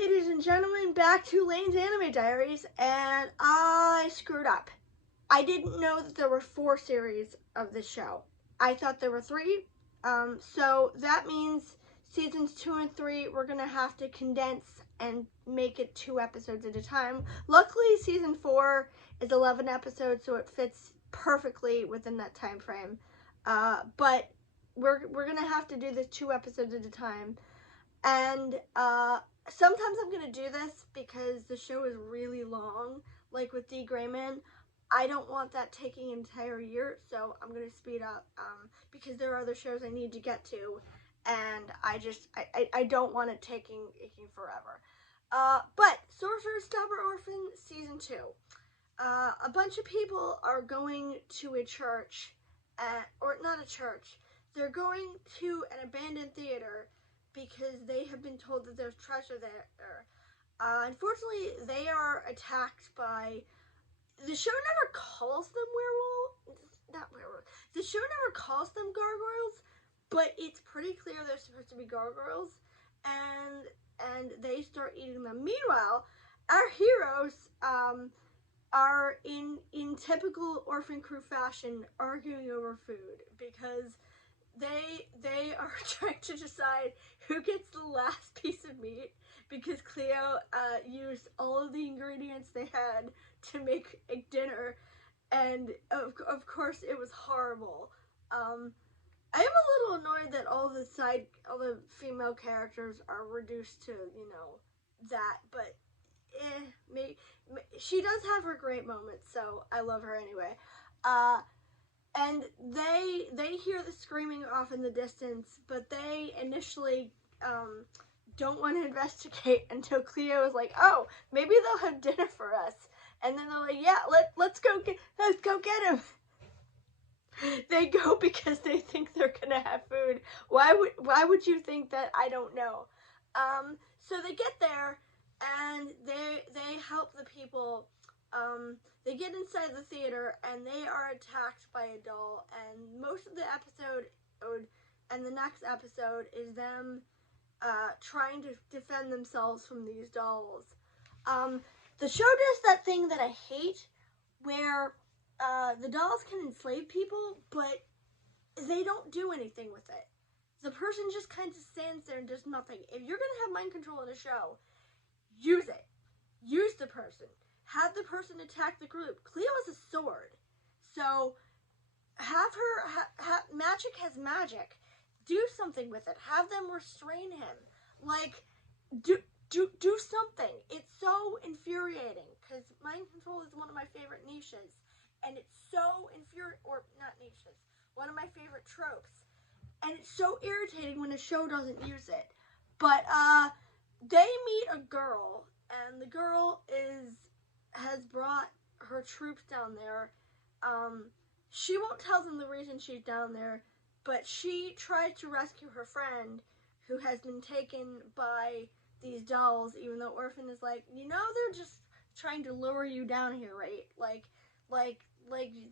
ladies and gentlemen, back to Laine's Anime Diaries, and I screwed up. I didn't know that there were 4 series of this show. I thought there were 3, so that means seasons 2 and 3 we're gonna have to condense and make it 2 episodes at a time. Luckily, season 4 is 11 episodes, so it fits perfectly within that time frame. But we're gonna have to do this 2 episodes at a time. And sometimes I'm going to do this because the show is really long, like with D. Grayman. I don't want that taking an entire year, so I'm going to speed up because there are other shows I need to get to, and I don't want it taking forever. But Sorcerous, Orphen Season 2. A bunch of people are going to a church, or not a church, they're going to an abandoned theater because they have been told that there's treasure there. Unfortunately, they are attacked by... The show never calls them werewolves. Not werewolves. The show never calls them gargoyles, but it's pretty clear they're supposed to be gargoyles, and they start eating them. Meanwhile, our heroes are in typical Orphan Crew fashion arguing over food because they are trying to decide who gets the last piece of meat because Cleo used all of the ingredients they had to make a dinner, and of course it was horrible. I am a little annoyed that all the female characters are reduced to, that, but she does have her great moments, so I love her anyway. And they hear the screaming off in the distance, but they initially don't want to investigate until Cleo is like, oh, maybe they'll have dinner for us. And then they're like, yeah, let's go get him. They go because they think they're gonna have food. Why would you think that? I don't know. So they get there and they help the people. They get inside the theater and they are attacked by a doll, and most of the episode and the next episode is them trying to defend themselves from these dolls. The show does that thing that I hate where the dolls can enslave people, but they don't do anything with it. The person just kind of stands there and does nothing. If you're going to have mind control in a show, use it. Use the person. Have the person attack the group. Cleo has a sword, so have her. Magic has magic. Do something with it. Have them restrain him. Like, do something. It's so infuriating because mind control is one of my favorite niches, and it's so or not niches. One of my favorite tropes, and it's so irritating when a show doesn't use it. But they meet a girl, and the girl has brought her troops down there. She won't tell them the reason she's down there, but she tries to rescue her friend who has been taken by these dolls, even though Orphen is like, they're just trying to lure you down here, right? Like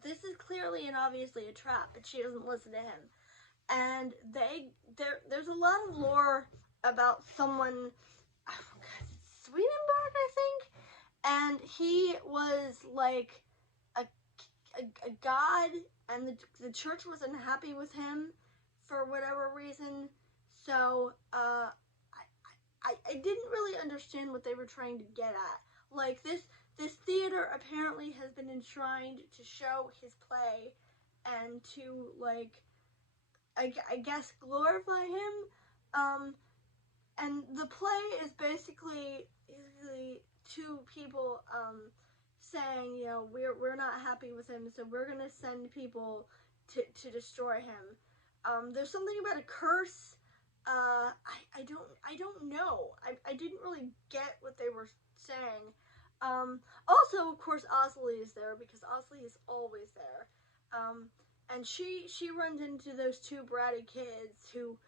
this is clearly and obviously a trap, but she doesn't listen to him. And there's a lot of lore about someone, Swedenborg, I think? And he was like a god, and the church was unhappy with him for whatever reason. So I didn't really understand what they were trying to get at. Like this theater apparently has been enshrined to show his play and to I guess glorify him. And the play is basically two people saying, we're not happy with him, so we're gonna send people to destroy him. There's something about a curse. I don't know. I didn't really get what they were saying. Also, of course, Osley is there because Osley is always there. And she runs into those 2 bratty kids who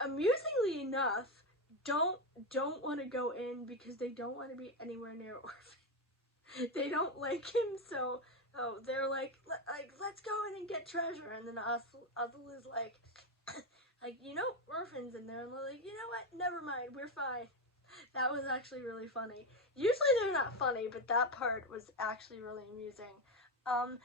amusingly enough don't want to go in because they don't want to be anywhere near Orphen. They don't like him, so they're like let's go in and get treasure. And then Osley is like Orphen's in there, and they're like, you know what? Never mind, we're fine. That was actually really funny. Usually they're not funny, but that part was actually really amusing.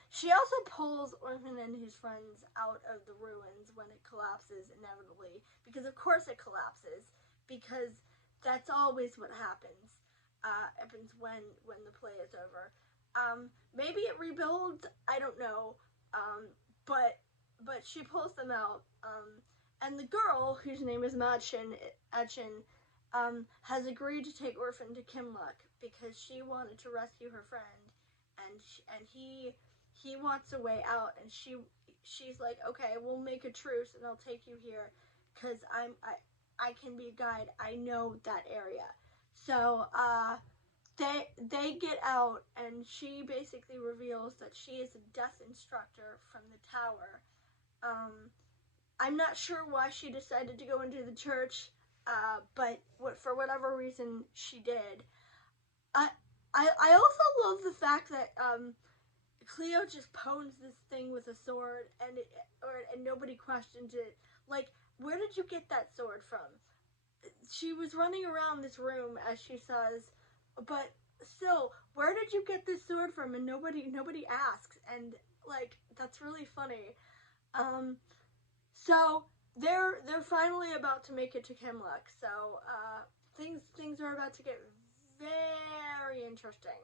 She also pulls Orphen and his friends out of the ruins when it collapses inevitably, because of course it collapses, because that's always what happens. Happens when the play is over. Maybe it rebuilds. I don't know. But she pulls them out. And the girl, whose name is Madchen, has agreed to take Orphen to Kimluck because she wanted to rescue her friend, and he wants a way out, and she's like, okay, we'll make a truce, and I'll take you here, cause I can be a guide. I know that area. So they get out, and she basically reveals that she is a death instructor from the tower. Um, I'm not sure why she decided to go into the church, but for whatever reason she did. I I also love the fact that Cleo just pwns this thing with a sword, and nobody questions it. Like, where did you get that sword from? She was running around this room, as she says, but still, where did you get this sword from? And nobody asks, and like, that's really funny. Um, so they're finally about to make it to Kimluck. So things are about to get very interesting.